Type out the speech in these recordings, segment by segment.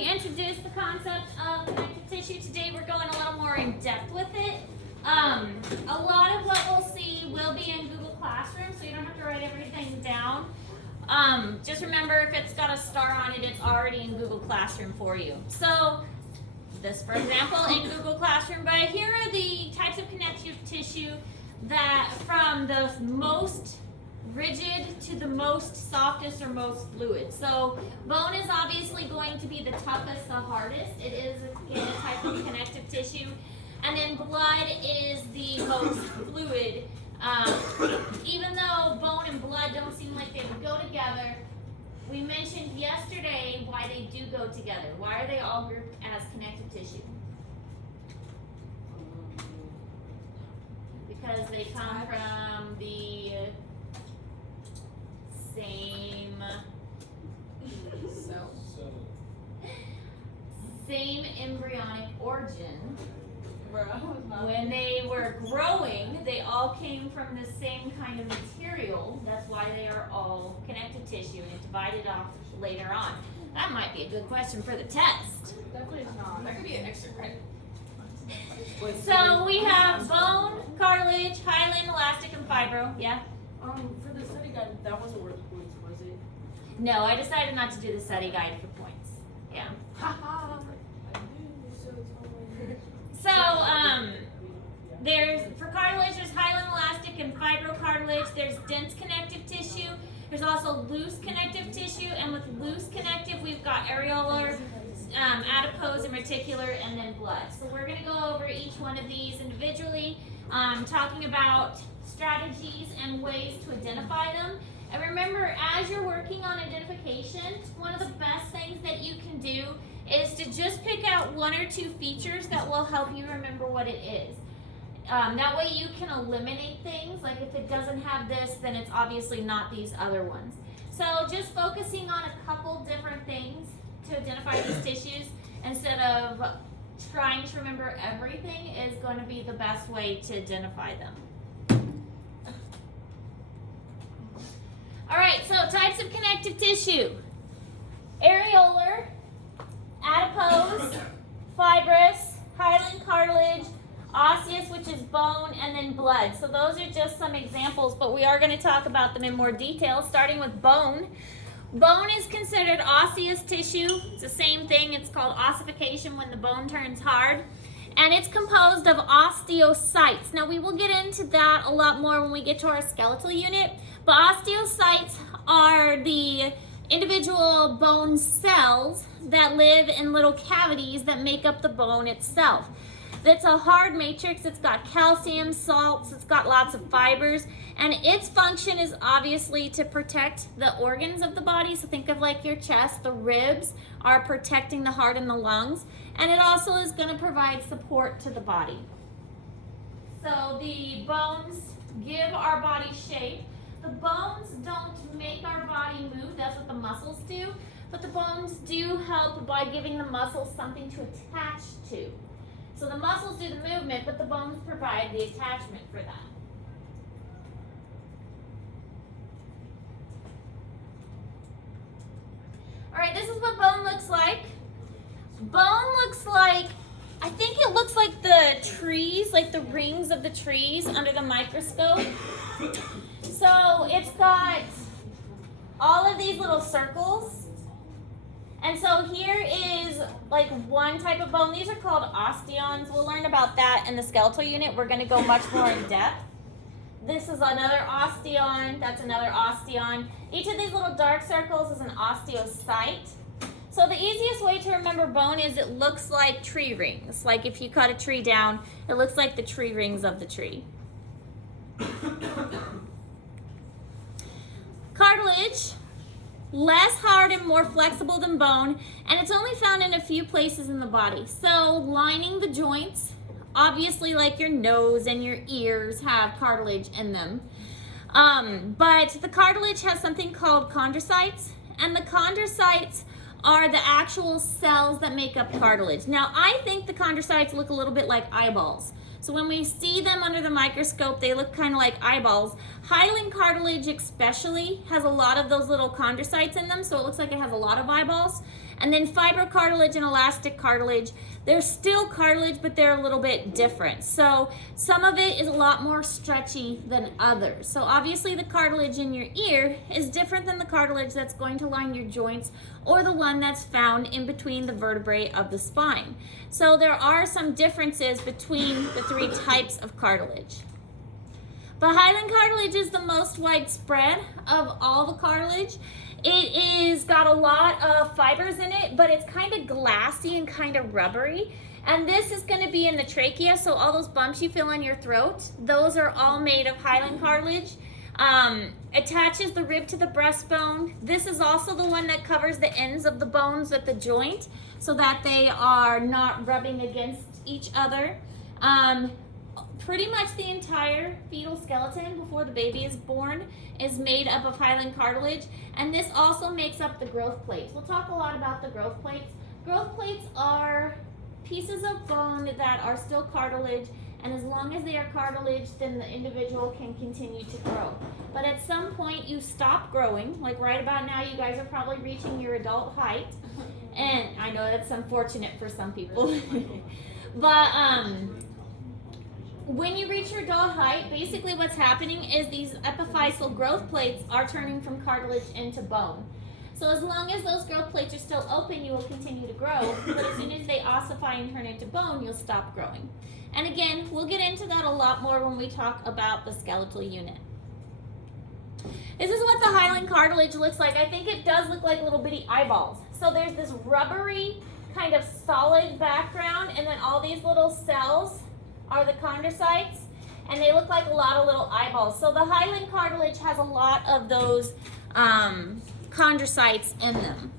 we introduced the concept of connective tissue, today we're going a little more in depth with it. A lot of what we'll see will be in Google Classroom, so you don't have to write everything down. Just remember, if it's got a star on it, it's already in Google Classroom for you. So, this, for example, in Google Classroom, but here are the types of connective tissue that from the most rigid to the most softest or most fluid. So bone is obviously going to be the toughest, the hardest. It is again a type of connective tissue. And then blood is the most fluid. Even though bone and blood don't seem like they would go together, we mentioned yesterday why they do go together. Why are they all grouped as connective tissue? Because they come from the same embryonic origin. When they were growing, they all came from the same kind of material. That's why they are all connective tissue, and it divided off later on. That might be a good question for the test. Definitely not. That could be an extra credit. So we have bone, cartilage, hyaline, elastic, and fibro. Yeah? For the study guide, that wasn't worth points, was it? No, I decided not to do the study guide for points. Yeah. Haha. So, there's, for cartilage, there's hyaline, elastic, and fibrocartilage. There's dense connective tissue. There's also loose connective tissue, and with loose connective, we've got areolar, adipose, and reticular, and then blood. So we're going to go over each one of these individually, talking about strategies and ways to identify them. And remember, as you're working on identification, one of the best things that you can do is to just pick out one or two features that will help you remember what it is. That way you can eliminate things, like if it doesn't have this, then it's obviously not these other ones. So just focusing on a couple different things to identify these tissues instead of trying to remember everything is going to be the best way to identify them. All right, so types of connective tissue. Areolar, adipose, fibrous, hyaline cartilage, osseous, which is bone, and then blood. So those are just some examples, but we are going to talk about them in more detail, starting with bone. Bone is considered osseous tissue. It's the same thing. It's called ossification when the bone turns hard. And it's composed of osteocytes. Now, we will get into that a lot more when we get to our skeletal unit, but osteocytes are the individual bone cells that live in little cavities that make up the bone itself. It's a hard matrix. It's got calcium, salts, it's got lots of fibers, and its function is obviously to protect the organs of the body. So think of like your chest, the ribs are protecting the heart and the lungs, and it also is going to provide support to the body. So the bones give our body shape. The bones don't make our body move, that's what the muscles do, but the bones do help by giving the muscles something to attach to. So the muscles do the movement, but the bones provide the attachment for that. All right, this is what bone looks like. Bone looks like, I think it looks like the trees, like the rings of the trees under the microscope. So it's got all of these little circles. And so here is like one type of bone. These are called osteons. We'll learn about that in the skeletal unit. We're going to go much more in depth. This is another osteon. That's another osteon. Each of these little dark circles is an osteocyte. So the easiest way to remember bone is it looks like tree rings. Like if you cut a tree down, it looks like the tree rings of the tree. Cartilage. Less hard and more flexible than bone, and it's only found in a few places in the body. So lining the joints, obviously like your nose and your ears have cartilage in them. But the cartilage has something called chondrocytes, and the chondrocytes are the actual cells that make up cartilage. Now, I think the chondrocytes look a little bit like eyeballs. So when we see them under the microscope, they look kind of like eyeballs. Hyaline cartilage especially has a lot of those little chondrocytes in them, so it looks like it has a lot of eyeballs. And then fibrocartilage and elastic cartilage, they're still cartilage, but they're a little bit different. So some of it is a lot more stretchy than others. So obviously the cartilage in your ear is different than the cartilage that's going to line your joints or the one that's found in between the vertebrae of the spine. So there are some differences between the three types of cartilage. But hyaline cartilage is the most widespread of all the cartilage. It is got a lot of fibers in it, but it's kind of glassy and kind of rubbery. And this is going to be in the trachea, so all those bumps you feel in your throat, those are all made of hyaline cartilage. Attaches the rib to the breastbone. This is also the one that covers the ends of the bones at the joint so that they are not rubbing against each other. Pretty much the entire fetal skeleton before the baby is born is made up of hyaline cartilage, and this also makes up the growth plates. We'll talk a lot about the growth plates. Growth plates are pieces of bone that are still cartilage, and as long as they are cartilage, then the individual can continue to grow. But at some point you stop growing, like right about now you guys are probably reaching your adult height, and I know that's unfortunate for some people. But when you reach your adult height, basically what's happening is these epiphyseal growth plates are turning from cartilage into bone. So as long as those growth plates are still open, you will continue to grow, but as soon as they ossify and turn into bone, you'll stop growing. And again, we'll get into that a lot more when we talk about the skeletal unit. This is what the hyaline cartilage looks like. I think it does look like little bitty eyeballs. So there's this rubbery kind of solid background, and then all these little cells are the chondrocytes, and they look like a lot of little eyeballs. So the hyaline cartilage has a lot of those chondrocytes in them.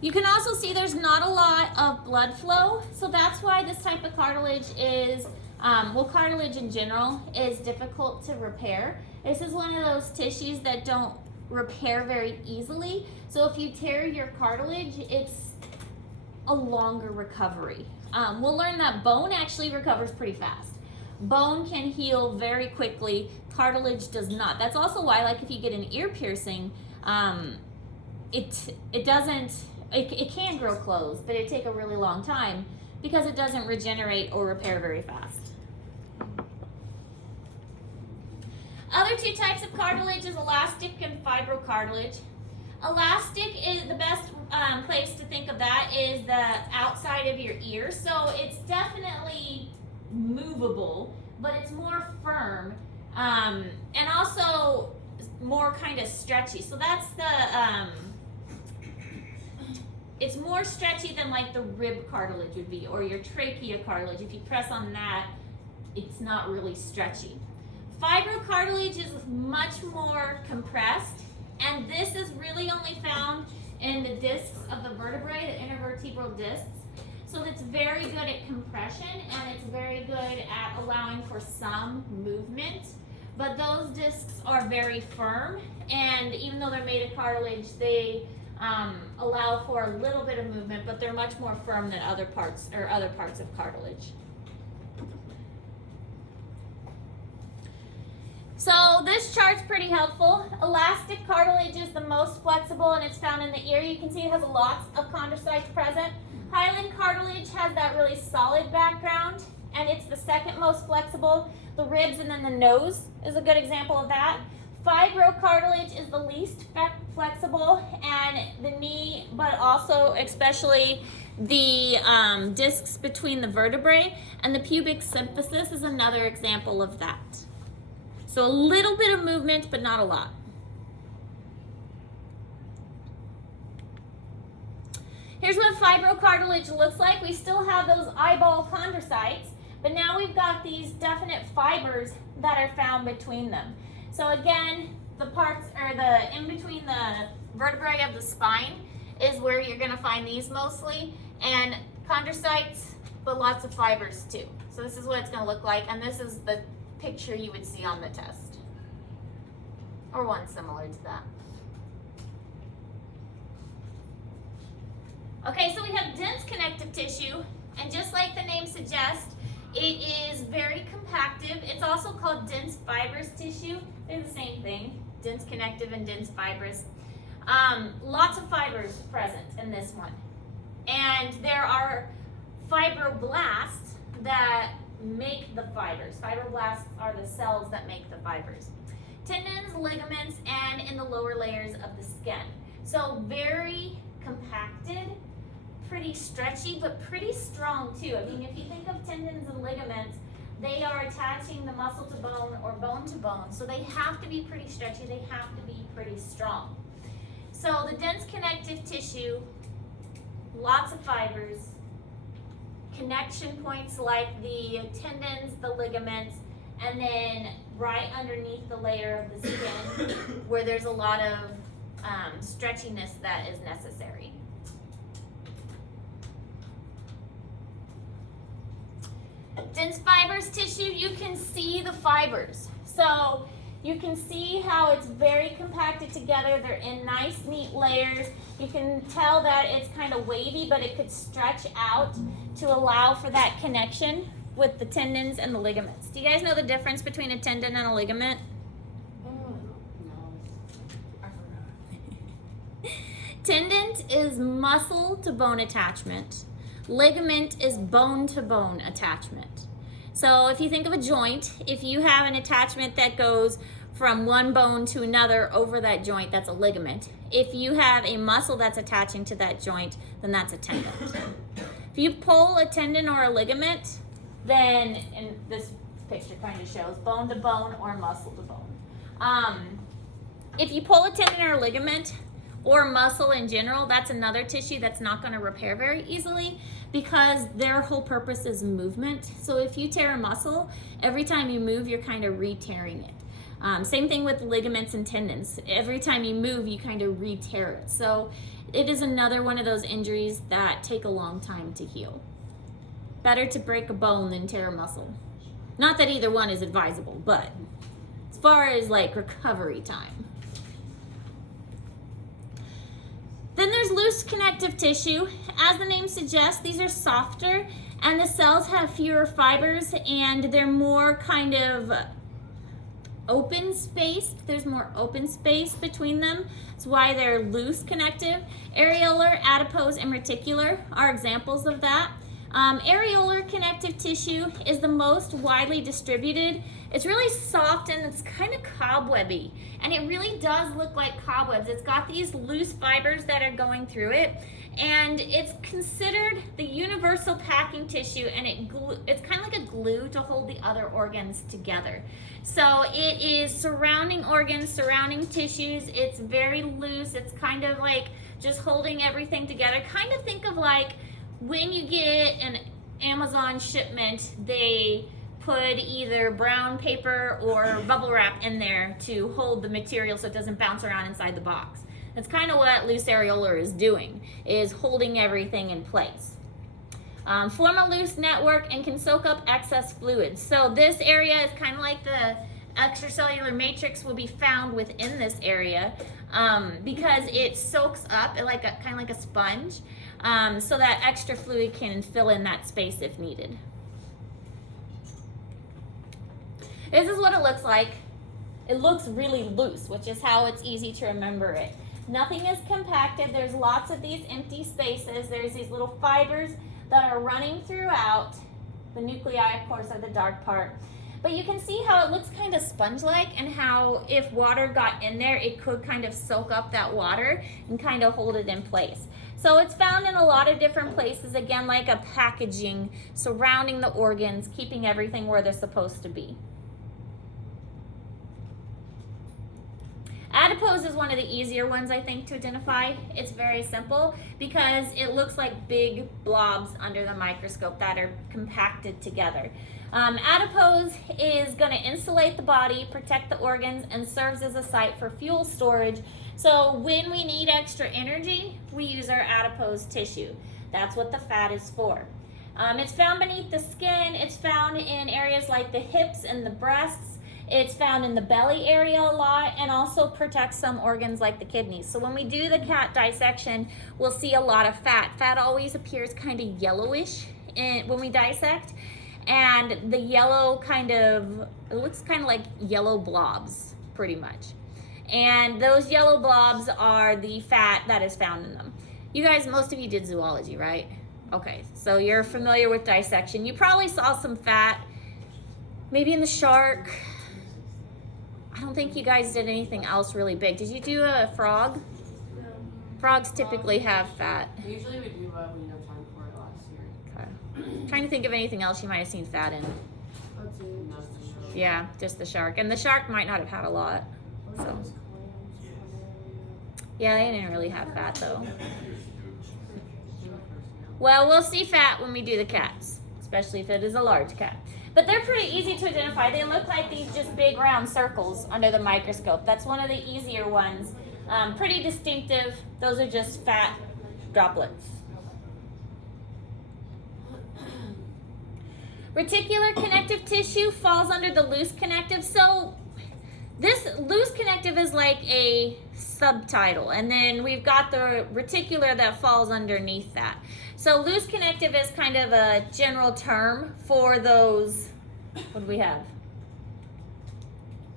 You can also see there's not a lot of blood flow, so that's why this type of cartilage is, cartilage in general is difficult to repair. This is one of those tissues that don't repair very easily, so if you tear your cartilage, it's a longer recovery. We'll learn that bone actually recovers pretty fast. Bone can heal very quickly, cartilage does not. That's also why, like, if you get an ear piercing, it can grow closed, but it take a really long time because it doesn't regenerate or repair very fast. Other two types of cartilage is elastic and fibrocartilage. Elastic is the best place to think of that is the outside of your ear. So it's definitely movable, but it's more firm and also more kind of stretchy. So that's the, it's more stretchy than like the rib cartilage would be, or your trachea cartilage. If you press on that, it's not really stretchy. Fibrocartilage is much more compressed, and this is really only found in the discs of the vertebrae, the intervertebral discs. So it's very good at compression, and it's very good at allowing for some movement. But those discs are very firm, and even though they're made of cartilage, they allow for a little bit of movement, but they're much more firm than other parts of cartilage. So this chart's pretty helpful. Elastic cartilage is the most flexible, and it's found in the ear. You can see it has lots of chondrocytes present. Hyaline cartilage has that really solid background, and it's the second most flexible. The ribs and then the nose is a good example of that. Fibrocartilage is the least flexible, and the knee, but also especially the discs between the vertebrae, and the pubic symphysis is another example of that. So a little bit of movement, but not a lot. Here's what fibrocartilage looks like. We still have those eyeball chondrocytes, but now we've got these definite fibers that are found between them. So again, the parts, or the in between the vertebrae of the spine is where you're gonna find these mostly, and chondrocytes, but lots of fibers too. So this is what it's gonna look like, and this is the picture you would see on the test, or one similar to that. Okay, so we have dense connective tissue, and just like the name suggests, it is very compactive. It's also called dense fibrous tissue. They're the same thing, dense connective and dense fibrous. Lots of fibers present in this one. And there are fibroblasts that make the fibers. Fibroblasts are the cells that make the fibers. Tendons, ligaments, and in the lower layers of the skin. So very compacted, pretty stretchy, but pretty strong too. I mean, if you think of tendons and ligaments, they are attaching the muscle to bone or bone to bone. So they have to be pretty stretchy, they have to be pretty strong. So the dense connective tissue, lots of fibers, connection points like the tendons, the ligaments, and then right underneath the layer of the skin where there's a lot of stretchiness that is necessary. Dense fibrous tissue, you can see the fibers. So you can see how it's very compacted together. They're in nice, neat layers. You can tell that it's kind of wavy, but it could stretch out to allow for that connection with the tendons and the ligaments. Do you guys know the difference between a tendon and a ligament? Tendon is muscle to bone attachment. Ligament is bone to bone attachment. So if you think of a joint, if you have an attachment that goes from one bone to another over that joint, that's a ligament. If you have a muscle that's attaching to that joint, then that's a tendon. If you pull a tendon or a ligament, then, and this picture kind of shows bone to bone or muscle to bone. If you pull a tendon or a ligament or muscle in general, that's another tissue that's not going to repair very easily because their whole purpose is movement. So if you tear a muscle, every time you move, you're kind of re-tearing it. Same thing with ligaments and tendons. Every time you move, you kind of re-tear it. So it is another one of those injuries that take a long time to heal. Better to break a bone than tear a muscle. Not that either one is advisable, but as far as like recovery time. Then there's loose connective tissue. As the name suggests, these are softer and the cells have fewer fibers and they're more kind of open space. There's more open space between them. That's why they're loose connective. Areolar, adipose, and reticular are examples of that. Areolar connective tissue is the most widely distributed. It's really soft and it's kind of cobwebby, and it really does look like cobwebs. It's got these loose fibers that are going through it, and it's considered the universal packing tissue, and it's kind of like a glue to hold the other organs together. So it is surrounding organs, surrounding tissues. It's very loose. It's kind of like just holding everything together. Kind of think of like when you get an Amazon shipment, they put either brown paper or bubble wrap in there to hold the material so it doesn't bounce around inside the box. That's kind of what loose areolar is doing, is holding everything in place. Form a loose network and can soak up excess fluids. So this area is kind of like the extracellular matrix will be found within this area because it soaks up kind of like a sponge. So that extra fluid can fill in that space if needed. This is what it looks like. It looks really loose, which is how it's easy to remember it. Nothing is compacted. There's lots of these empty spaces. There's these little fibers that are running throughout. The nuclei, of course, are the dark part. But you can see how it looks kind of sponge-like and how if water got in there, it could kind of soak up that water and kind of hold it in place. So it's found in a lot of different places, again, like a packaging surrounding the organs, keeping everything where they're supposed to be. Adipose is one of the easier ones, I think, to identify. It's very simple because it looks like big blobs under the microscope that are compacted together. Adipose is going to insulate the body, protect the organs, and serves as a site for fuel storage. So when we need extra energy, we use our adipose tissue. That's what the fat is for. It's found beneath the skin. It's found in areas like the hips and the breasts. It's found in the belly area a lot, and also protects some organs like the kidneys. So when we do the cat dissection, we'll see a lot of fat. Fat always appears kind of yellowish when we dissect, and the yellow it looks kind of like yellow blobs, pretty much. And those yellow blobs are the fat that is found in them. You guys, most of you did zoology, right? Okay, so you're familiar with dissection. You probably saw some fat, maybe in the shark. I don't think you guys did anything else really big. Did you do a frog? No. Frogs typically have fat. Usually we do, but we didn't have time for it last year. Okay. Trying to think of anything else you might have seen fat in. That's it. Yeah, just the shark. And the shark might not have had a lot. So. Yeah, they didn't really have fat though. Well, we'll see fat when we do the cats, especially if it is a large cat. But they're pretty easy to identify. They look like these just big round circles under the microscope. That's one of the easier ones. Pretty distinctive. Those are just fat droplets. Reticular connective tissue falls under the loose connective. So this loose connective is like a subtitle, and then we've got the reticular that falls underneath that. So loose connective is kind of a general term for those, what do we have?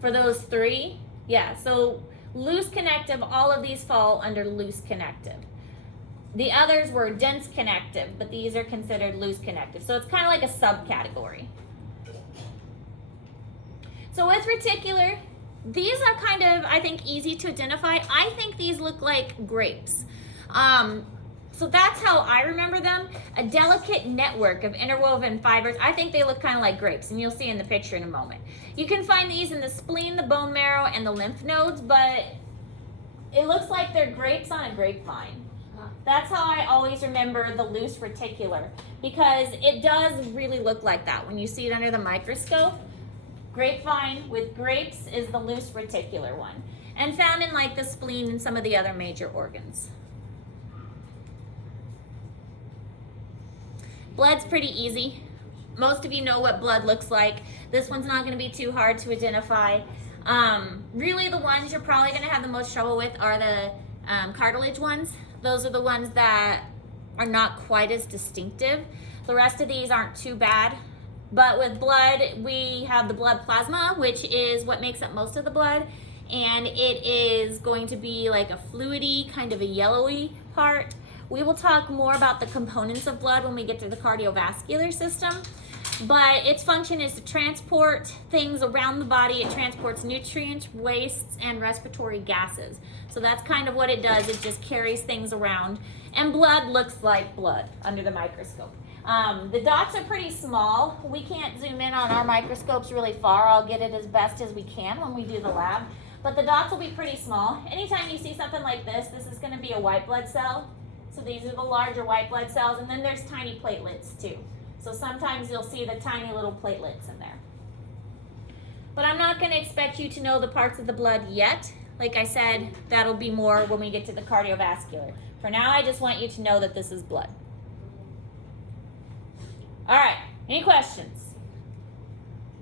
For those three? Yeah, so loose connective, all of these fall under loose connective. The others were dense connective, but these are considered loose connective. So it's kind of like a subcategory. So with reticular, these are kind of, I think, easy to identify. I think these look like grapes. So that's how I remember them. A delicate network of interwoven fibers. I think they look kind of like grapes, and you'll see in the picture in a moment. You can find these in the spleen, the bone marrow, and the lymph nodes, but it looks like they're grapes on a grapevine. That's how I always remember the loose reticular, because it does really look like that when you see it under the microscope. Grapevine with grapes is the loose reticular one, and found in like the spleen and some of the other major organs. Blood's pretty easy. Most of you know what blood looks like. This one's not going to be too hard to identify. Really the ones you're probably going to have the most trouble with are the cartilage ones. Those are the ones that are not quite as distinctive. The rest of these aren't too bad. But with blood, we have the blood plasma, which is what makes up most of the blood. And it is going to be like a fluidy, kind of a yellowy part. We will talk more about the components of blood when we get to the cardiovascular system. But its function is to transport things around the body. It transports nutrients, wastes, and respiratory gases. So that's kind of what it does. It just carries things around. And blood looks like blood under the microscope. The dots are pretty small. We can't zoom in on our microscopes really far. I'll get it as best as we can when we do the lab. But the dots will be pretty small. Anytime you see something like this, this is going to be a white blood cell. So these are the larger white blood cells, and then there's tiny platelets too. So sometimes you'll see the tiny little platelets in there. But I'm not going to expect you to know the parts of the blood yet. Like I said, that'll be more when we get to the cardiovascular. For now, I just want you to know that this is blood. All right, any questions?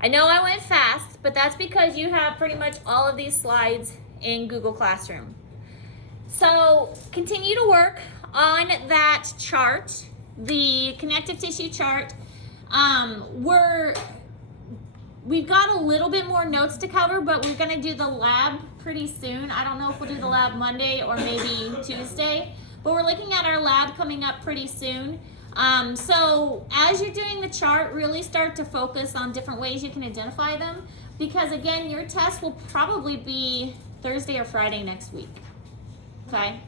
I know I went fast, but that's because you have pretty much all of these slides in Google Classroom. So continue to work on that chart, the connective tissue chart. We've got a little bit more notes to cover, but we're going to do the lab pretty soon. I don't know if we'll do the lab Monday or maybe Tuesday, but we're looking at our lab coming up pretty soon. So as you're doing the chart, really start to focus on different ways you can identify them, because again, your test will probably be Thursday or Friday next week. Okay?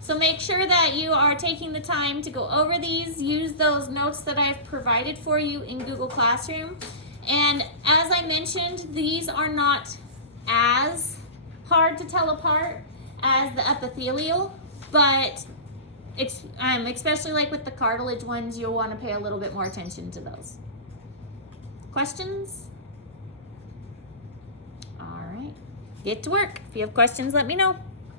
So make sure that you are taking the time to go over these, use those notes that I've provided for you in Google Classroom. And as I mentioned, these are not as hard to tell apart as the epithelial, but especially like with the cartilage ones, you'll want to pay a little bit more attention to those. Questions? All right, get to work. If you have questions, let me know.